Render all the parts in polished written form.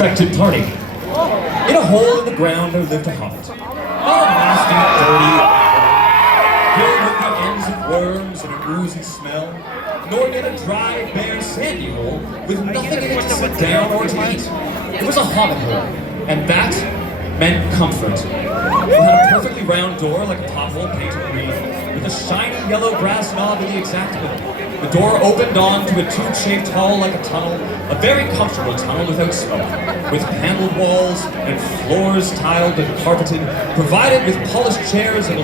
unexpected party. In a hole in the ground there lived a hobbit. Not a nasty, dirty, filled with the ends of worms and an oozy smell, nor yet a dry, bare, sandy hole with nothing in it to sit down or to eat. It was a hobbit hole, and that meant comfort. It had a perfectly round door like a pothole painted green, with a shiny yellow brass knob in the exact middle. The door opened onto a tube-shaped hall like a tunnel, a very comfortable tunnel without smoke, with paneled walls and floors tiled and carpeted, provided with polished chairs and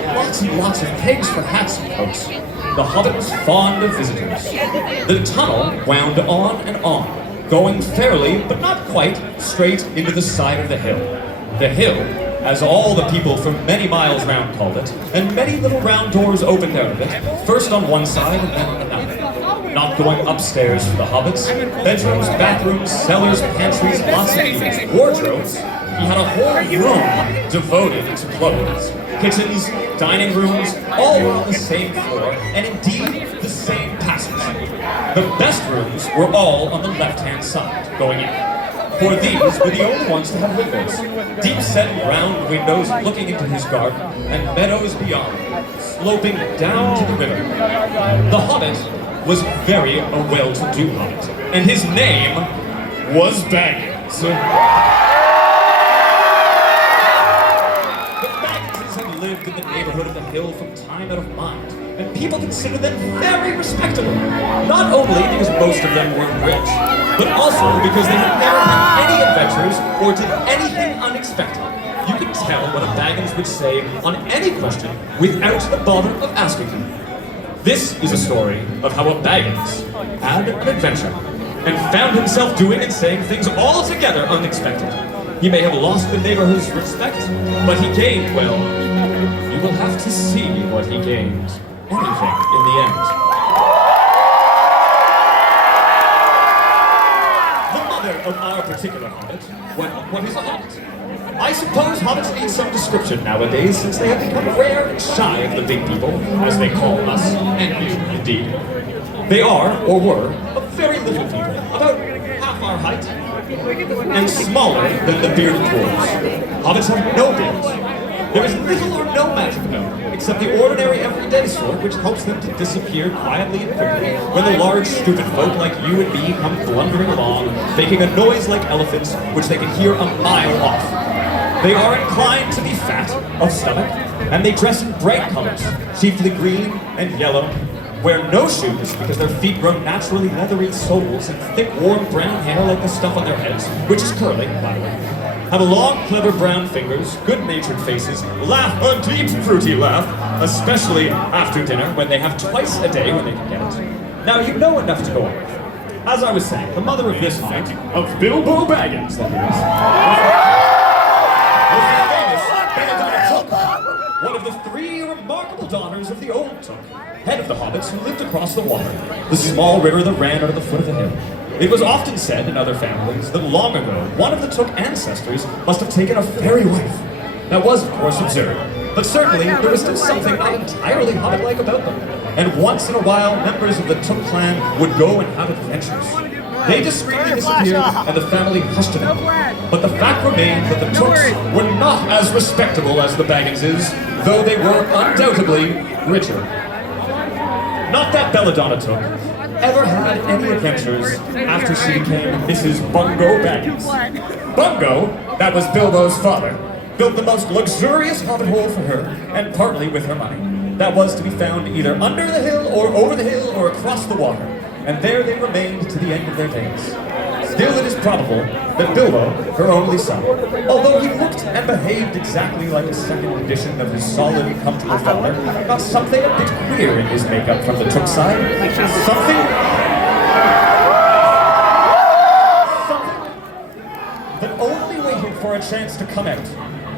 lots of pegs for hats and coats. The hobbit was fond of visitors. The tunnel wound on, going fairly, but not quite, straight into the side of the hill. The hill, as all the people for many miles round called it, and many little round doors opened out of it, first on one side and then on another. Not going upstairs for the hobbits, bedrooms, bathrooms, cellars, pantries, lots of things, wardrobes. He had a whole room devoted to clothes. Kitchens, dining rooms, all were on the same floor, and indeed the same passage. The best rooms were all on the left-hand side, going in. For these were the only ones to have windows, deep-set round windows looking into his garden, and meadows beyond, sloping down to the river. The hobbit was very a well-to-do hobbit, and his name was Baggins. The Bagginses had lived in the neighborhood of the hill from time out of mind, and people considered them very respectable, not only because most of them were rich, but also because they had never had any adventures or did anything unexpected. You could tell what a Baggins would say on any question without the bother of asking him. This is a story of how a Baggins had an adventure and found himself doing and saying things altogether unexpected. He may have lost the neighborhood's respect, but he gained, well, you will have to see what he gained. Anything in the end. The mother of our particular hobbit, what is a hobbit? I suppose hobbits need some description nowadays, since they have become rare and shy of the big people, as they call us, and you, indeed. They are, or were, a very little people, about half our height, and smaller than the bearded dwarves. Hobbits have no beards. There is little or no magic about them, except the ordinary everyday sort, which helps them to disappear quietly and quickly when the large, stupid folk like you and me come blundering along, making a noise like elephants, which they can hear a mile off. They are inclined to be fat, of stomach, and they dress in bright colors, chiefly green and yellow, wear no shoes because their feet grow naturally leathery soles and thick, warm brown hair like the stuff on their heads, which is curly, by the way. Have long, clever brown fingers, good-natured faces, laugh a deep, fruity laugh, especially after dinner when they have twice a day when they can get it. Now, you know enough to go on with. As I was saying, the mother of this hobbit, of Bilbo Baggins, that is, one of the three remarkable daughters of the old Took, head of the hobbits who lived across the water, the small river that ran under the foot of the hill. It was often said in other families that long ago, one of the Took ancestors must have taken a fairy wife. That was, of course, absurd, but certainly there was still something not entirely hobbit-like about them. And once in a while, members of the Took clan would go and have adventures. They discreetly disappeared, and the family hushed them. But the fact remained that the Tooks were not as respectable as the Bagginses, though they were undoubtedly richer. Not that Belladonna Took ever had any adventures after she became Mrs. Bungo Baggins. Bungo, that was Bilbo's father, built the most luxurious hobbit hole for her, and partly with her money. That was to be found either under the hill, or over the hill, or across the water. And there they remained to the end of their days. Still, it is probable that Bilbo, her only son, although he looked and behaved exactly like a second edition of his solid, comfortable father, got something a bit queer in his makeup from the Took side. Something that only waited for a chance to come out.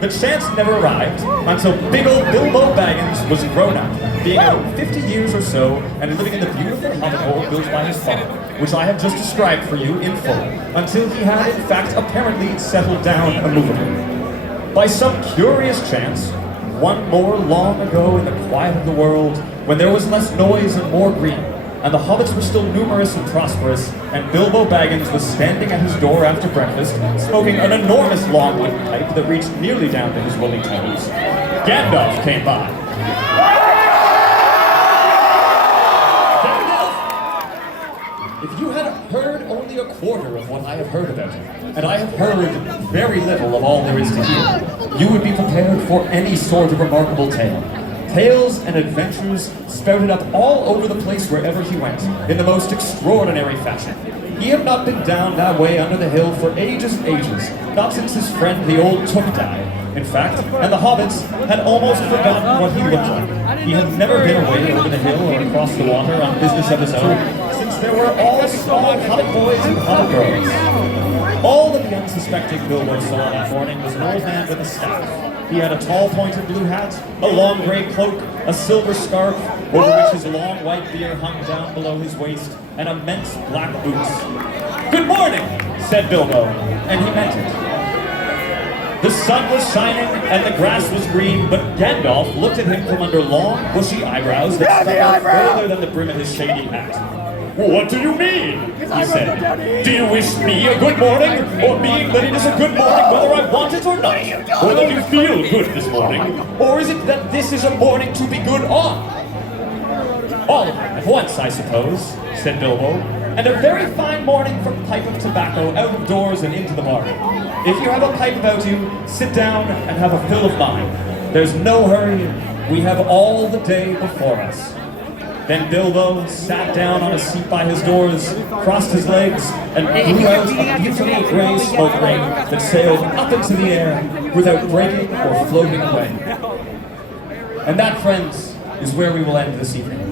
The chance never arrived until big old Bilbo Baggins was grown up, being about 50 years or so, and living in the beautiful hobbit hole built by his father, which I have just described for you in full, until he had in fact apparently settled down immovably. By some curious chance, one more long ago in the quiet of the world, when there was less noise and more green, and the hobbits were still numerous and prosperous, and Bilbo Baggins was standing at his door after breakfast, smoking an enormous long wooden pipe that reached nearly down to his woolly toes. Gandalf came by. If you had heard only a quarter of what I have heard about him, and I have heard very little of all there is to hear, you would be prepared for any sort of remarkable tale. Tales and adventures spouted up all over the place wherever he went, in the most extraordinary fashion. He had not been down that way under the hill for ages and ages, not since his friend the old Took died. In fact, and the hobbits had almost forgotten what he looked like. He had never been away over the hill or across the water on business of his own, since there were all small hobbit boys and hobbit girls. All that the unsuspecting Bilbo saw that morning was an old man with a staff. He had a tall pointed blue hat, a long grey cloak, a silver scarf, over which his long white beard hung down below his waist, and immense black boots. "Good morning," said Bilbo, and he meant it. The sun was shining and the grass was green, but Gandalf looked at him from under long, bushy eyebrows that stuck out further than the brim of his shady hat. "What do you mean?" he said. "Do you wish me a good morning? Or mean that it is a good morning whether I want it or not? Or that you feel good this morning? Or is it that this is a morning to be good on?" "All of them at once, I suppose," said Bilbo. "And a very fine morning for a pipe of tobacco out of doors and into the bargain. If you have a pipe about you, sit down and have a fill of mine. There's no hurry. We have all the day before us." Then Bilbo sat down on a seat by his doors, crossed his legs, and blew out a beautiful grey smoke ring that sailed up into the air without breaking or floating away. And that, friends, is where we will end this evening.